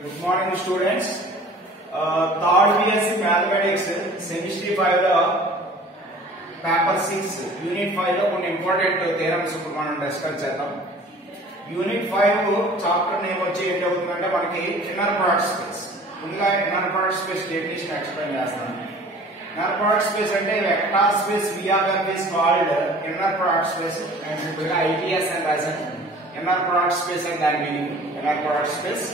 Good morning, students. Third BSc Mathematics Semester 5 లో paper 6 unit 5 లో కొన్ని ఇంపార్టెంట్ థియరమ్స్ ఇప్పుడు మనం డిస్కస్ చేద్దాం. యూనిట్ 5 చాప్టర్ నేమ్ వచ్చి ఏంటి అవుతుందంటే మనకి ఇన్నర్ ప్రోడక్ట్ స్పేస్. ముందుగా inner product space definition explain చేస్తాను. ఇన్నర్ ప్రోడక్ట్ స్పేస్ అంటే vector space V of f is called inner product space and సింపుల్గా ITS and as inner product space and దాని meaning inner product space.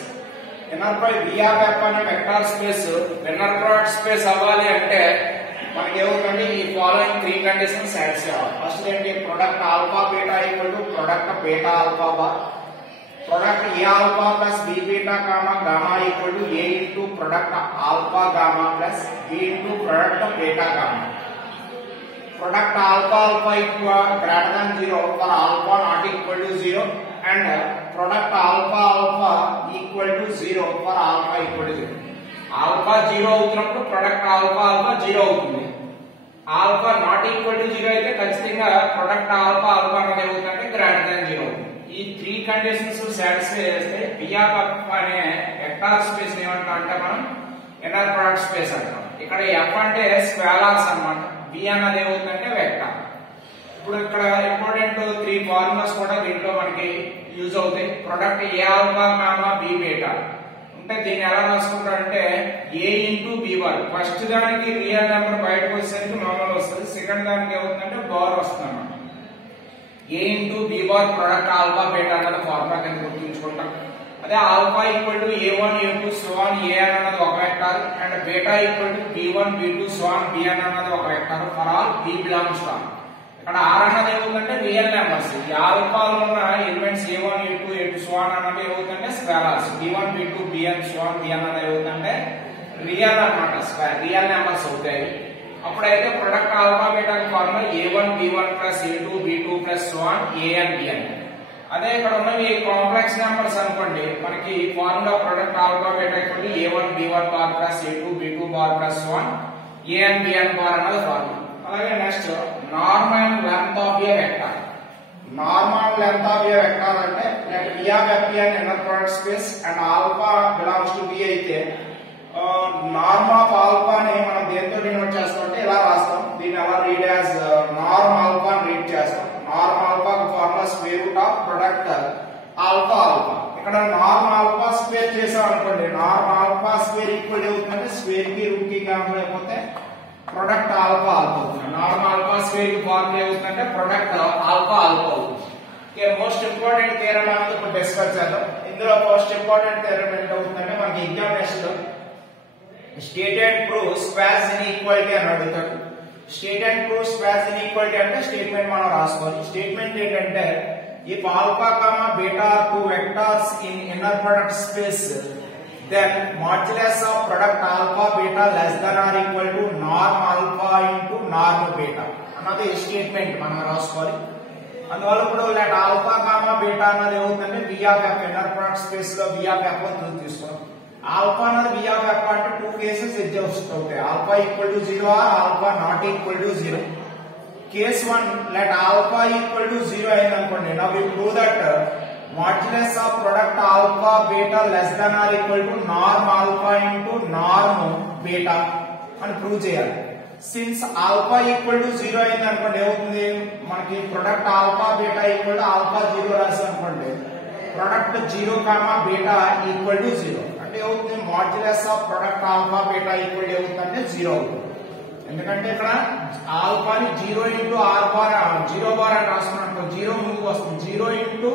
Inner product V of f అనే vector space inner product space అవ్వాలి అంటే మనకి ఏమవుతుంది, ఈ following three conditions add చేయాలి. First ఏంటి, product alpha beta equal to product beta alpha bar, product a alpha plus b beta comma gamma equal to a into product alpha gamma plus b into product beta gamma. Product alpha alpha equal greater than 0 for alpha not equal to 0 and product alpha alpha equal to 0 for alpha equal to 0. Alpha 0 అవుతున్నప్పుడు product alpha alpha 0 అవుతుంది. Alpha not equal to 0 అయితే ఖచ్చితంగా product alpha alpha అనేది ఏమవుతుందంటే greater than 0 అవుతుంది. ఈ three conditions satisfy చేస్తే V of f అనే వెక్టార్ స్పేస్ ఏమంటాం అంటే మనం ఇన్నర్ ప్రోడక్ట్ స్పేస్ అంటాం. ఇక్కడ f అంటే స్కేలార్స్ అన్నమాట, V అన్నది ఏమవుతుందంటే వెక్టార్. ఇప్పుడు ఇక్కడ ఇంపార్టెంట్ త్రీ ఫార్ములాస్ కూడా దీంట్లో మనకి యూజ్ అవుతాయి. Product a alpha comma B beta అంటే దీన్ని ఎలా రాసుకుంటారంటే ఏ ఇంటూ బి బార్. ఫస్ట్ దానికి రియల్ నెంబర్ బయటకు వచ్చేసరికి మామూలు వస్తుంది, సెకండ్ దానికి ఏమవుతుందంటే బార్ వస్తుంది అన్నమాట. A into b bar product alpha beta అన్నది ఫార్ములా కింద గుర్తుంచుకుంటాం. అదే alpha equal to A1 A2 so on A అన్నది ఒక vector and beta equal to B1 B2 so on B అన్నది ఒక vector for all B belongs to. ఇక్కడ R అన్నది ఏమవుతుందంటే రియల్ నెంబర్స్. ఈ ఆల్ఫాలో ఉన్న elements A1 A2 A2 so on అన్నది ఏమవుతుందంటే scalars. B1 B2 Bn so on B అన్నది ఏమవుతుందంటే రియల్ అన్నమాట, రియల్ నెంబర్స్ అవుతాయి. అప్పుడైతే product alpha beta formula A1 B1 plus A2 B2 plus so on An Bn. అదే ఇక్కడ ఉన్నవి కాంప్లెక్స్ నెంబర్స్ అనుకోండి, మనకి formula product alpha beta equal to A1 B1 bar plus A2 B2 bar plus so on An Bn bar అన్నది formula. అలాగే next normal length of A vector. Normal length of A vector అంటే like V of f an inner product space and alpha belongs to B అయితే norm of alpha ని మనం దేంతో denote చేస్తాం అంటే ఇలా రాస్తాం. దీన్ని ఎలా రీడ్ యాజ్ నార్మ్ ఆల్ఫా అని రీడ్ చేస్తాం. Norm alpha formula square root of product alpha alpha. ఇక్కడ నార్మ్ ఆల్ఫా స్క్వేర్ చేసాం అనుకోండి, నార్మ్ ఆల్ఫా స్క్వేర్ ఈక్వల్ అవుతుందంటే స్క్వేర్ కి రూట్ కి క్యాన్సిల్ అయిపోతే ప్రొడక్ట్ ఆల్ఫా ఆల్ఫా అవుతుంది. నార్మ్ ఆల్ఫా స్క్వేర్ కి ఫార్ములా ఏమవుతుందంటే ప్రొడక్ట్ ఆల్ఫా ఆల్ఫా అవుతుంది. మోస్ట్ ఇంపార్టెంట్ థియరమ్ అనేది ఇప్పుడు డిస్కస్ చేద్దాం. ఇందులో ఫస్ట్ ఇంపార్టెంట్ థియరమ్ ఏంటి అవుతుందంటే మనకి ఎగ్జామినేషన్ లో state and prove squares inequality అని అడుగుతాడు. State and prove squares inequality అంటే స్టేట్మెంట్ మనం రాసుకోవాలి. స్టేట్మెంట్ ఏంటంటే if alpha comma beta are two vectors in inner product space then modulus of product alpha beta less than or equal to norm alpha into norm beta అన్నది statement మనం రాసుకోవాలి. అందువల్ల ఇప్పుడు let alpha comma beta అన్నది ఏమవుతుందంటే V of f inner product space లో V of f అని తీసుకోవాలి. ఆల్ఫా అన్నది V of f అంటే టూ కేసెస్ ఎగ్జిస్ట్ అవుతాయి, alpha equal to 0 or alpha not equal to 0. Case 1 let alpha equal to 0 అయింది అనుకోండి. now we prove that modulus of product alpha beta less than or equal to norm alpha into norm beta అని prove చేయాలి. Since alpha equal to 0 అయింది అనుకోండి ఏమవుతుంది, మనకి product alpha beta equal to alpha 0 రాసి అనుకోండి, product 0 comma beta equal to 0 అంటే ఏమవుతుంది, modulus of product alpha beta equal ఏమవుతుందంటే 0 అవుతుంది. ఎందుకంటే ఇక్కడ ఆల్ఫాని 0 ఇంటూ ఆర్ బార్ 0 బార్ అని రాసుకున్నట్టు 0 ముందుకు వస్తుంది. 0 ఇంటూ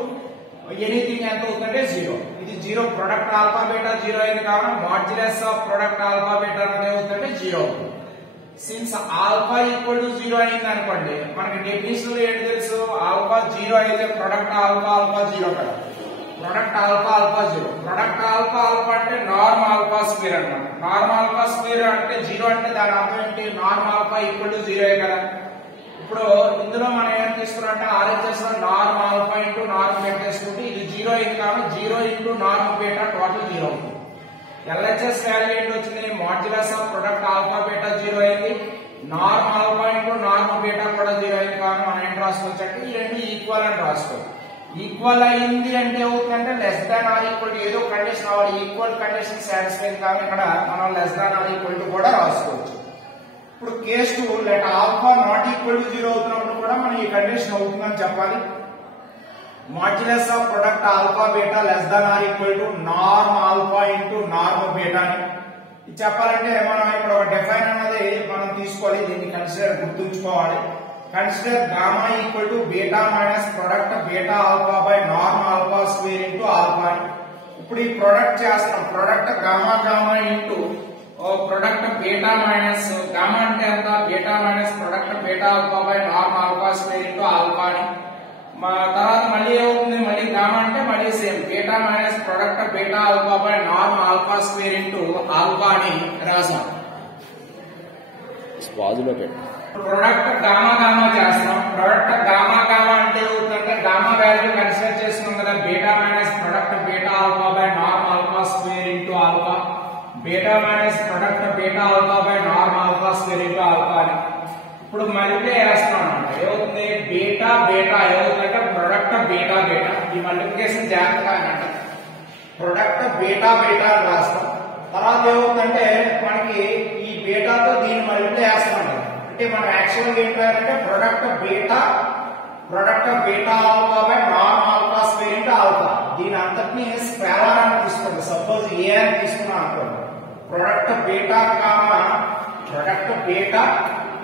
ఎనీథింగ్ ఎంత అవుతుందంటే 0. ఇది 0 ప్రొడక్ట్ ఆల్ఫా బీటా 0 అయింది కాబట్టి modulus of product alpha beta అనేది ఏమవుతుందంటే 0 అవుతుంది. సిన్స్ ఆల్ఫా ఈక్వల్ టు 0 అయింది అనుకోండి, మనకి డెఫినిషన్ లో ఏంటి తెలుసు, ఆల్ఫా 0 అయితే ప్రొడక్ట్ ఆల్ఫా ఆల్ఫా 0 కదా, product alpha alpha 0. Product alpha alpha అంటే నార్మ్ ఆల్ఫా స్క్వేర్ అన్నమాట. నార్మ్ ఆల్ఫా స్క్వేర్ అంటే 0 అంటే దాని అర్థం ఏంటి, నార్మ్ ఆల్ఫా ఈక్వల్ టు 0 కదా. ఇప్పుడు ఇందులో మనం ఏం తీసుకున్నామంటే RHS లో norm alpha into norm beta తీసుకుంటే ఇది 0 అయింది కాబట్టి 0 ఇంటూ నార్మ్ బీటా టోటల్ 0 అవుతుంది. LHS వాల్యూ ఏంటి వచ్చింది, modulus of product alpha beta 0 అయింది, norm alpha into norm beta కూడా 0 అయింది కాబట్టి మనం ఏం రాసుకోవచ్చు అంటే ఈ రెండు ఈక్వల్ అని రాసుకోవచ్చు. ఈక్వల్ అయింది అంటే ఏమవుతుందంటే less than or equal to ఏదో కండిషన్ అవ్వాలి, ఈక్వల్ కండిషన్ సాటిస్ఫై కానీ ఇక్కడ మనం less than or equal to కూడా రాసుకోవచ్చు. ఇప్పుడు case 2 let alpha not equal to 0 అవుతున్నప్పుడు కూడా మనం ఈ కండిషన్ అవుతుందని చెప్పాలి. Modulus of product alpha beta less than or equal to norm alpha into norm beta అని ఇది చెప్పాలంటే మనం ఇక్కడ ఒక డిఫైన్ అన్నది మనం తీసుకోవాలి. దీన్ని కన్సిడర్ గుర్తుంచుకోవాలి. Consider gamma equal to beta minus product beta alpha by norm alpha square into alpha అని. ఇప్పుడు ఈ ప్రొడక్ట్ చేస్తాం. Product gamma gamma into product beta minus gamma అంటే ఎంత beta minus product beta alpha by norm alpha square into alpha అని. తర్వాత మళ్ళీ ఏమవుతుంది, మళ్ళీ గామా అంటే మళ్ళీ same beta minus product beta alpha by norm alpha square into alpha అని రాసాం. ప్రొడక్ట్ గామా గామా చేస్తాం. ప్రొడక్ట్ గామా గామా అంటే ఏమవుతుందంటే గామా వాల్యూ కన్సిడర్ చేస్తున్నాం కదా, beta minus product beta alpha by norm alpha square into alpha, beta minus product beta alpha by norm alpha square into alpha అని. ఇప్పుడు multiply చేస్తున్నాం అన్నమాట. ఏమవుతుంది బీటా బీటా ఏమవుతుందంటే ప్రొడక్ట్ బీటా బీటా. ఈ multiplication జాగ్రత్తగా అన్నమాట. ప్రొడక్ట్ బీటా బీటా అని రాస్తాం. తర్వాత ఏమవుతుందంటే మనకి ఈ బీటాతో దీన్ని మల్టిప్లై చేస్తాం. అంటే మనం యాక్చువల్గా ఏంటంటే product beta alpha by norm alpha square into alpha. దీని అంతటిని స్కేలార్ అని తీసుకోండి. సపోజ్ ఏ అని తీసుకున్నాం అనుకోండి. Product beta comma product beta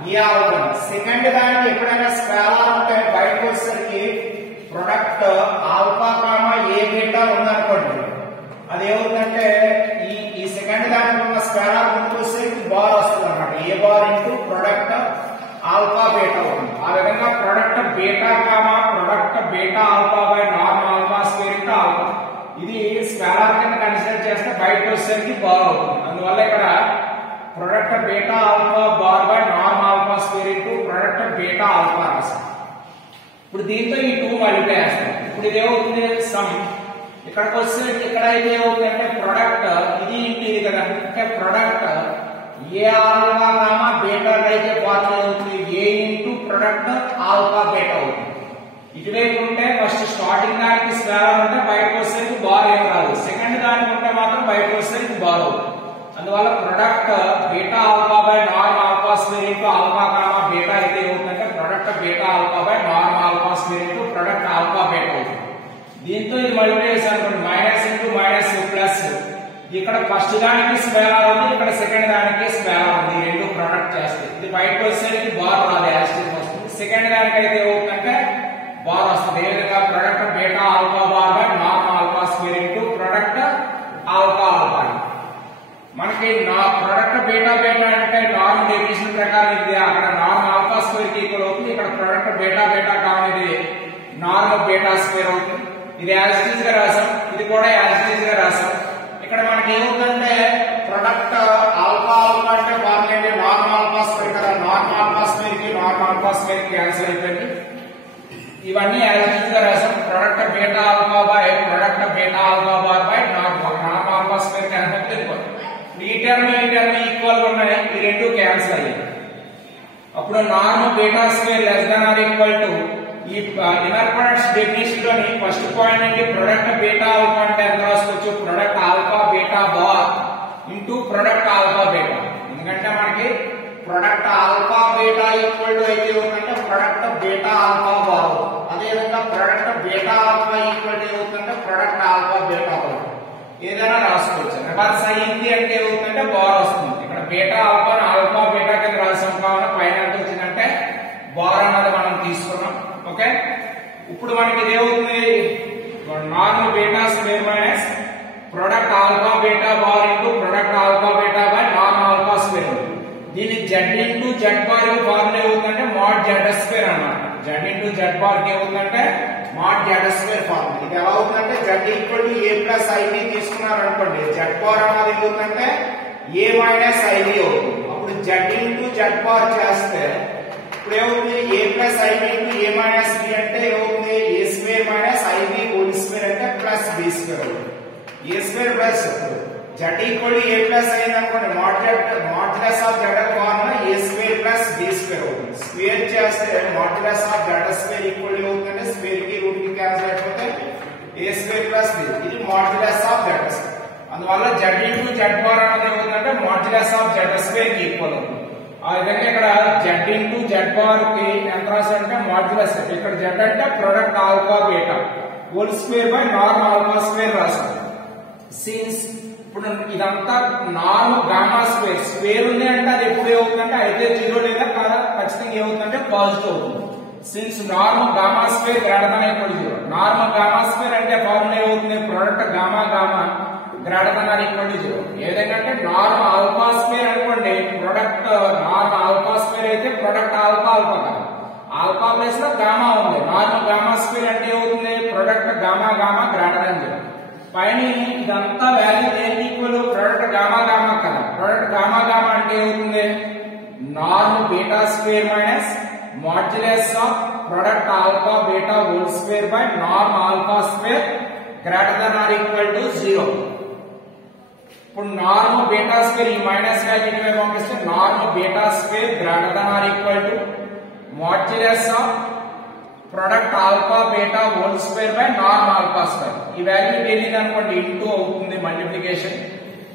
a alpha. Second దానికి ఎప్పుడైనా స్కేలార్ ఉంటే బయటకు వచ్చేసరికి product alpha comma a beta ఉందనుకోండి, అది ఏమవుతుందంటే ఈ సెకండ్ దానికి ఉన్న స్కేలార్ ముందుకు వచ్చేసరికి బార్ వస్తుంది అన్నమాట. A bar into product alpha beta అవుతుంది. ఆ విధంగా product beta comma product beta alpha by norm alpha square into alpha. ఇది స్కేలార్ కింద కన్సిడర్ చేస్తే బయటకు వచ్చేసరికి బార్ అవుతుంది. అందువల్ల ఇక్కడ product beta alpha bar by norm alpha square into product beta alpha రాస్తాం. ఇప్పుడు దీంతో ఈ 2 మల్టిప్లై చేస్తాం. ఇప్పుడు ఇది ఏమవుతుంది సమ్. ఇక్కడికి వస్తే ఇక్కడ అయితే ఏమవుతుందంటే ప్రొడక్ట్ ఇది ఇంటి ఇది కదా, అంటే product a alpha comma beta అయితే ఫార్ములా అవుతుంది ఏ ఇంటూ ప్రొడక్ట్ ఆల్ఫా బీటా అవుతుంది. ఇటువైపు ఉంటే ఫస్ట్ స్టార్టింగ్ దానికి స్కేలార్ ఉంటే బయటకు వచ్చేసరికి బార్ ఏం రాదు, సెకండ్ దానికి ఉంటే మాత్రం బయటకు వచ్చేసరికి బార్ అవుతుంది. అందువల్ల product beta alpha by norm alpha square into alpha comma beta అయితే ఏమవుతుందంటే product beta alpha by norm alpha square into product alpha beta అవుతుంది. దీంతో ఇది మల్టిప్లై చేసాను మైనస్ ఇంటూ మైనస్ ప్లస్. ఇక్కడ ఫస్ట్ దానికి స్కేలార్ ఉంది, ఇక్కడ సెకండ్ దానికి స్కేలార్ ఉంది. ఈ రెండు ప్రొడక్ట్ చేస్తాయి. ఇది బయటకు వచ్చేసరికి బార్ రాదు, యాస్టిక్ వస్తుంది. సెకండ్ దానికి అయితే ఏమవుతుందంటే బార్ వస్తుంది. ఏ విధంగా product beta alpha bar by norm alpha square into product alpha alpha. మనకి ప్రొడక్ట్ బీటా బీటా అంటే నార్మ్ డెఫినిషన్ ప్రకారం ఇది అక్కడ నార్మ్ ఆల్ఫా స్క్వేర్ కి ఈక్వల్ అవుతుంది. ఇక్కడ ప్రొడక్ట్ బీటా బీటా కావాలి ఇది నార్మ్ బీటా స్క్వేర్ అవుతుంది. ఇది యాజిటీజ్ గా రాసాం, ఇది కూడా యాజిటీజ్ గా రాసాం. ఇక్కడ మనకి ఏమవుతుందంటే ప్రొడక్ట్ ఆల్ఫా ఆల్ఫా అంటే ఫార్ములా ఏంటి నార్మ్ ఆల్ఫా స్క్వేర్ కదా, నార్మ్ ఆల్ఫా స్క్వేర్ కి నార్మ్ ఆల్ఫా స్క్వేర్ కి క్యాన్సిల్ అయిపోయింది. ఇవన్నీ యాజిటీజ్ గా రాసాం. Product beta alpha by product beta alpha bar by norm alpha square cancel అయిపోయింది. ఈ టర్మ్ ఈక్వల్ గా ఉన్నాయి, ఈ రెండు క్యాన్సిల్ అయ్యాయి. అప్పుడు norm beta square less than or equal to ఈ ఇన్నర్ ప్రొడక్ట్స్ డెఫినిషన్ లోని ఫస్ట్ పాయింట్ నుండి ప్రొడక్ట్ బీటా ఆల్ఫా అంటే ఎంత రాసుకోవచ్చు product alpha beta bar into product alpha beta. ఎందుకంటే మనకి product alpha beta equal to అయితే ఏమవుతుందంటే ప్రొడక్ట్ బీటా ఆల్ఫా బార్. అదేవిధంగా product beta alpha equal to ఏమవుతుందంటే ప్రొడక్ట్ ఆల్ఫా బీటా బార్. ఏదైనా రాసుకోవచ్చు. రివర్స్ అయ్యింది అంటే ఏమవుతుందంటే బార్ వస్తుంది. ఇక్కడ బీటా ఆల్ఫా ఆల్ఫా బీటా కింద రాసాం కావున పైన ఎంత వచ్చిందంటే బార్ అన్నది మనం తీసుకున్నాం. ఓకే, ఇప్పుడు మనకి ఇది ఏమవుతుంది norm beta square minus product alpha beta bar into product alpha beta by norm alpha square. దీన్ని z into z bar formula ఏమవుతుందంటే మాడ్ జెడ్ స్క్వేర్ అన్నమాట. జెడ్ ఇంటూ జెడ్ బార్ కి ఏమవుతుందంటే మాడ్ జెడ్ స్క్వేర్ ఫార్ములా. ఇది ఎలా అవుతుందంటే z equal to a plus ib తీసుకున్నారు అనుకోండి, జెడ్ బార్ అన్నది ఏమవుతుందంటే ఏ మైనస్ ఐబి అవుతుంది. అప్పుడు జెడ్ ఇంటూ జెడ్ బార్ చేస్తే ఇప్పుడు ఏమవుతుంది a plus ib into a minus b అంటే ఏమవుతుంది a square minus ib whole square అంటే ప్లస్ బి స్క్వేర్ అవుతుంది. A square plus z equal to a plus అయింది అనుకోండి modulus of z formula a square plus b square అవుతుంది. Square చేస్తే modulus of z square equal అవుతుంది, square కి root కి cancel అయిపోతే a స్క్వేర్ ప్లస్ b. ఇది మాడ్యులస్ ఆఫ్ z స్క్వేర్. అందువల్ల z ఇంటూ z బార్ అనేది ఏమవుతుందంటే మాడ్యులస్ ఆఫ్ z స్క్వేర్ కి ఈక్వల్ అవుతుంది. ఆ విధంగా ఇక్కడ z ఇంటూ z బార్ కి ఎంత రాసారంటే మాడ్యులస్, ఇక్కడ z అంటే product alpha beta whole square by norm alpha square రాసాం. సిన్స్ ఇప్పుడు ఇదంతా నార్మ్ గామా స్క్వేర్, స్క్వేర్ ఉంది అంటే అది ఎప్పుడు ఏమవుతుందంటే అయితే జీరో లేదా కాదా ఖచ్చితంగా ఏమవుతుందంటే పాజిటివ్ అవుతుంది. Since norm gamma square greater than equal to 0, norm gamma square అంటే ఫార్ములా ఏమవుతుంది product gamma gamma greater than or equal to 0. ఏ విధంగా అంటే నార్మ్ ఆల్ఫా స్క్వేర్ అనుకోండి, ప్రొడక్ట్ నార్మ్ ఆల్ఫా స్క్వేర్ అయితే ప్రొడక్ట్ ఆల్ఫా ఆల్ఫా కదా, alpha place లో gamma ఉంది. Norm gamma square అంటే ఏమవుతుంది product gamma gamma greater than 0. పైన ఇదంతా వాల్యూ దేనికి ఈక్వల్ ప్రొడక్ట్ గామా గామా కదా, ప్రొడక్ట్ గామా గామా అంటే ఏమవుతుంది norm beta square minus modulus of product alpha beta whole square by norm alpha square greater than or equal to 0. ఇప్పుడు norm beta square ఈ minus value ని పంపిస్తే norm beta square greater than or equal to modulus of product alpha beta whole square by norm alpha square. ఈ value తెలియదు అనుకోండి into అవుతుంది multiplication,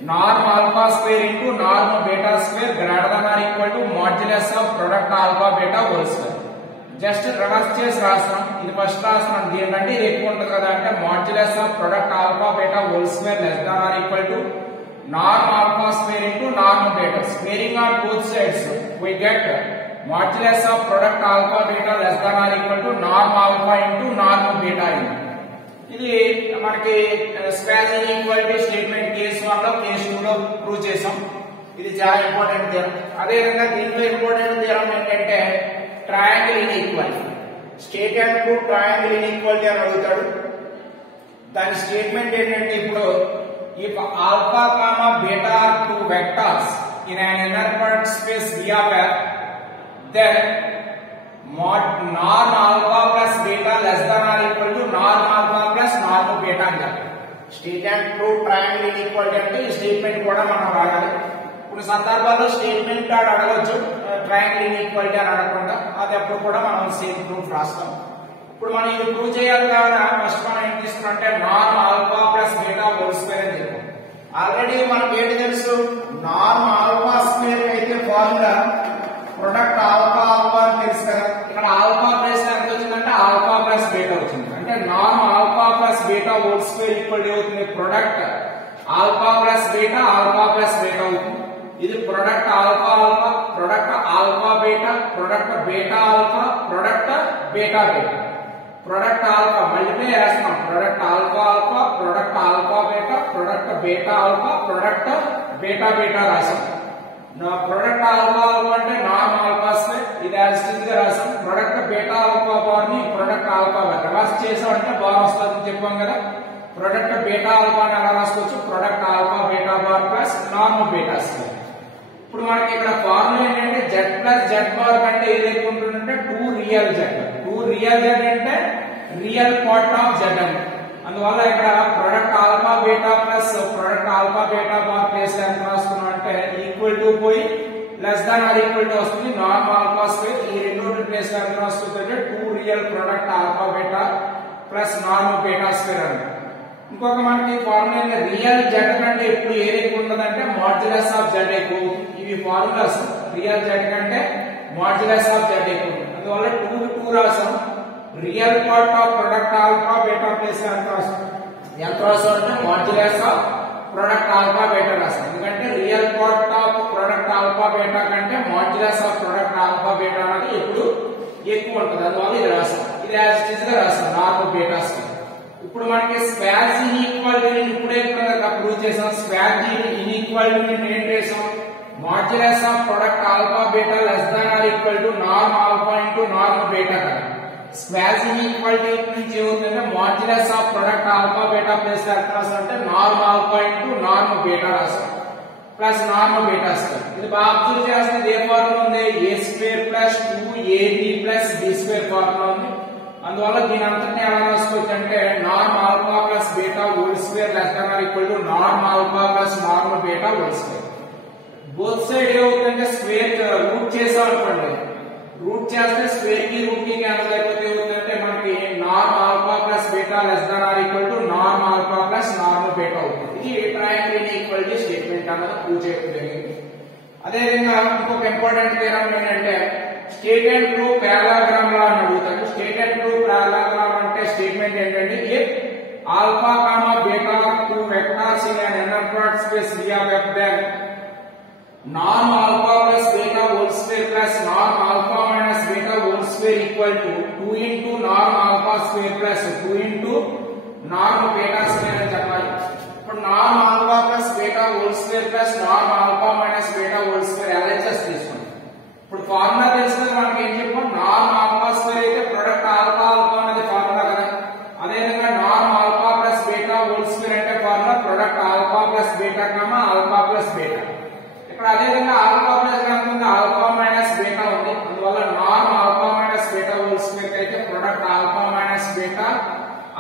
norm alpha square into norm beta square greater than or equal to modulus of product alpha beta whole square. Just reverse చేసి రాస్తాం, ఇది first రాస్తాం, దీనికంటే ఇది ఎక్కువ ఉంటుంది కదా అంటే modulus of product alpha beta whole square less than or equal to norm alpha square into norm beta. Squaring on both sides we get modulus of product alpha beta less than or equal to norm alpha into norm beta. ఇది మనకి square equality statement case 1 లో case 2 లో prove చేసాం. ఇది చాలా important theorem. అదే విధంగా దీంట్లో ఇంపార్టెంట్ థియరం ఏంటంటే triangle inequality. State and prove triangle inequality అని అడుగుతాడు. దాని స్టేట్మెంట్ ఏంటంటే ఇప్పుడు if alpha comma beta are two vectors in an inner product space V of F, then norm alpha plus beta less than or equal to norm alpha plus norm beta అంటారు. State and prove triangle inequality అంటే ఈ statement కూడా మనం రాయాలి. ఇప్పుడు సందర్భాల్లో statement ఆడ అడగొచ్చు, ట్రయాంగిల్ ఇన్ఈక్వాలిటీ అని అడగకుండా, అది అప్పుడు కూడా మనం సేమ్ ప్రూఫ్ రాస్తాం. ఇప్పుడు మనం ఇది ప్రూవ్ చేయాలి కదా, ఫస్ట్ మనం ఏం తీసుకున్నామంటే norm alpha plus beta whole square అని చెప్పాం. ఆల్రెడీ మనకి ఏంటి తెలుసు, నార్మ్ ఆల్ఫా స్క్వేర్ అయితే ఫార్ములా ప్రొడక్ట్ ఆల్ఫా ఆల్ఫా అని తెలుసు కదా. ఇక్కడ ఆల్ఫా ప్లస్ ఎంత వచ్చిందంటే ఆల్ఫా ప్లస్ బీటా వచ్చింది. అంటే norm alpha plus beta whole square equal అవుతుంది ప్రొడక్ట్ ఆల్ఫా ప్లస్ బీటా అవుతుంది. ఇది product alpha alpha, product alpha beta, product beta alpha, product beta beta. Product alpha multiply చేస్తున్నాం, product alpha alpha, product alpha beta, product beta alpha, product beta beta రాసాం. Product alpha alpha అంటే norm alpha square, ఇది as it is గా రాసాం. Product beta alpha bar ని product alpha bar reverse చేసాం అంటే bar వస్తుందని చెప్పాం కదా. ప్రొడక్ట్ బీటా ఆల్ఫా అని ఎలా రాసుకోవచ్చు, product alpha beta bar plus norm beta square. ఇప్పుడు మనకి ఇక్కడ ఫార్ములా ఏంటంటే జెడ్ ప్లస్ జెడ్ బార్ కంటే ఏది ఎక్కువ ఉంటుందంటే 2 రియల్ జెడ్. 2 రియల్ జెడ్ అంటే రియల్ పార్ట్ ఆఫ్ జెడ్ అని. అందువల్ల ఇక్కడ product alpha beta plus product alpha beta bar place ఎంత రాసుకున్నాం అంటే ఈక్వల్ టు పోయి less than or equal to వస్తుంది నార్మ్ ఆల్ఫా స్క్వేర్. ఈ రెండు ప్లేస్ ఎంత రాసుకుంటే 2 real product alpha beta plus norm beta square అని. ఇంకొక మనకి ఫార్ములా రియల్ జెడ్ కంటే ఎప్పుడు ఏది ఎక్కువ ఉంటుందంటే మాడ్యులస్ ఆఫ్ జెడ్ ఎక్కువ. ఇవి ఫార్ములాస్ రియల్ జెడ్ కంటే మాడ్యులస్ ఆఫ్ జెడ్ ఎక్కువ. అందువల్ల 2 కి 2 రాసాం. Real part of product alpha beta place ఎంత రాసాం అంటే modulus of product alpha beta రాసాం. ఎందుకంటే real part of product alpha beta కంటే modulus of product alpha beta అనేది ఎప్పుడు ఎక్కువ ఉంటుంది. అందువల్ల ఇది రాసాం. ఇది యాజిటీజ్ గా రాసాం నార్మ్ బీటా స్క్వేర్. ఇప్పుడు మనకి స్క్వేర్ ఇన్ఈక్వాలిటీని ఇప్పుడే ప్రూవ్ చేసాం. స్క్వేర్ ఇన్ఈక్వాలిటీని ఏం చేసాం, modulus of product alpha beta less than or equal to norm alpha into norm beta కదా. స్క్వేర్ ఇన్ఈక్వాలిటీ నుంచి ఏమవుతుందంటే modulus of product alpha beta plus ఎంత రాసాం అంటే norm alpha into norm beta రాసాం ప్లస్ నార్మ్ బీటా స్క్వేర్. ఇది బాగా అబ్జర్వ్ చేస్తుంది. ఏ ఫార్ములా ఉంది, a square plus 2ab plus b square formula ఉంది. అందువల్ల దీని అంతటిని ఎలా రాసుకోవచ్చు అంటే norm alpha plus beta whole square less than or equal to norm alpha plus norm beta whole square. Both side ఏమవుతుందంటే స్క్వేర్ రూట్ చేసాం అనుకోండి, రూట్ చేస్తే స్క్వేర్ కి రూట్ కి క్యాన్సిల్ అయిపోతే ఏమవుతుందంటే మనకి norm alpha plus beta less than or equal to norm alpha plus norm beta అవుతుంది. ఇది ట్రయాంగిల్ ఇన్ఈక్వాలిటీ స్టేట్మెంట్ అన్నది ప్రూవ్ చేయడం జరిగింది. అదేవిధంగా ఇంకొక ఇంపార్టెంట్ థీరం ఏంటంటే స్టేట్ అండ్ ప్రూవ్ పారలలోగ్రామ్ లా అని అడుగుతాడు. స్టేట్ అండ్ ప్రూవ్ పారలలోగ్రామ్ అంటే స్టేట్మెంట్ ఏంటంటే if alpha comma beta two vectors in an inner product space V of f then norm alpha plus beta whole square plus norm alpha minus beta whole square equal to 2 into norm alpha square plus 2 into norm beta square అని చెప్పాలి. ఇప్పుడు norm alpha plus beta whole square plus norm alpha minus beta whole square LHS తీసుకోండి. ఇప్పుడు formula తెలుసు కదా మనకి, ఏం చెప్పాం, norm alpha square అయితే ప్రొడక్ట్ ఆల్ఫా ఆల్ఫా అనేది ఫార్ములా కదా. అదేవిధంగా norm alpha plus beta whole square అంటే formula product alpha plus beta comma alpha plus beta. ఇక్కడ అదేవిధంగా ఆల్ఫా ప్లస్ కాకుండా ఆల్ఫా మైనస్ బీటా ఉంది, అందువల్ల norm alpha minus beta whole square అయితే product alpha minus beta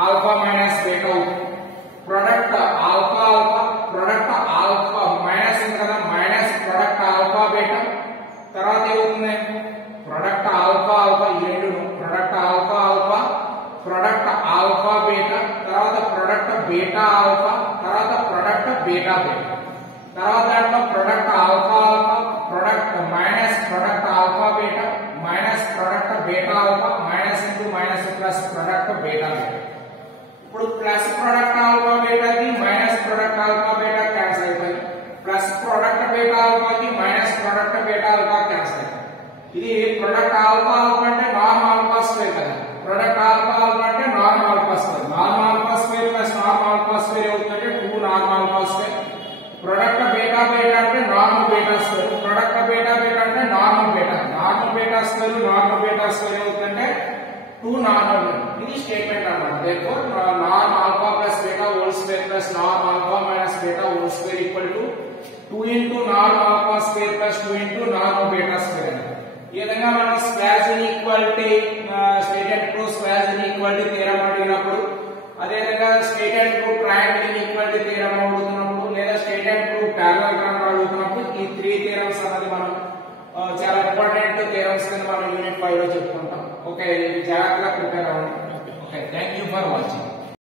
alpha minus beta అవుతుంది. Product alpha alpha product alpha minus ఉంది కదా, minus product alpha beta, తర్వాత ఏమవుతుంది ప్రొడక్ట్ ఆల్ఫా ఆల్ఫా, ఈ రెండు product alpha alpha product alpha beta, తర్వాత product beta alpha, తర్వాత ప్రొడక్ట్ బీటా బీటా, తర్వాత దాంట్లో product alpha alpha product minus product alpha beta minus product beta alpha minus into minus plus product beta beta. ఇప్పుడు plus product alpha బీటాకి minus product alpha beta cancel అయిపోయింది, plus product beta ఆల్ఫాకి minus product beta alpha cancel అయిపోయింది. ఇది product alpha alpha అంటే norm alpha square కదా, product alpha alpha అంటే norm alpha square, norm alpha square plus norm alpha square అవుతుందంటే 2 norm alpha square. Product beta beta అంటే norm beta square, product beta beta అంటే norm beta, norm beta square norm beta square అవుతుందంటే 2 normal. ఇది statement అన్నమాట. Therefore norm alpha plus beta whole square plus norm alpha minus beta whole square equal to 2 into norm alpha square plus 2 into norm beta square. ఈ విధంగా మనం square inequality state and prove square inequality theorem అడిగినప్పుడు, అదేవిధంగా state and prove triangle inequality theorem అడుగుతున్నప్పుడు, లేదా state and prove parallelogram అడుగుతున్నప్పుడు ఈ 3 theorems అన్నది మనం చాలా ఇంపార్టెంట్ థీరమ్స్ కింద మనం యూనిట్ 5 లో చెప్పుకుంటాం. ఓకే, జాగ్రత్తగా ప్రిపేర్ అవ్వండి. Okay, thank you for watching.